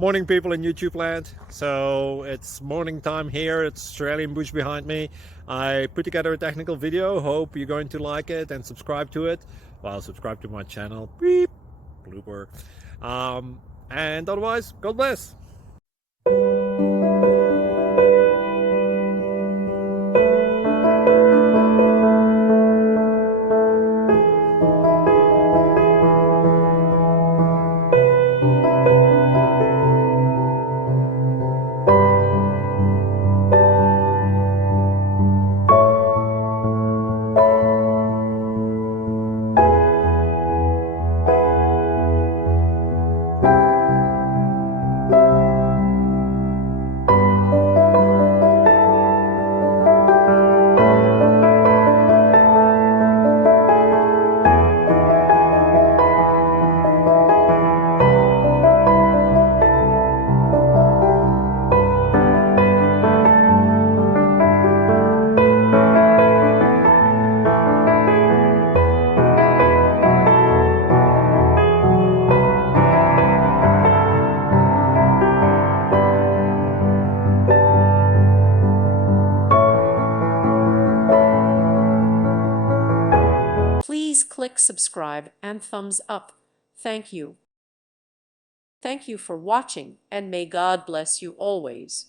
Morning, people in YouTube land. So it's morning time here. It's Australian bush behind me. I put together a technical video. Hope you're going to like it and subscribe to it. Well, subscribe to my channel. Beep. Blooper. And otherwise, God bless. Please click subscribe and thumbs up. Thank you. Thank you for watching, and may God bless you always.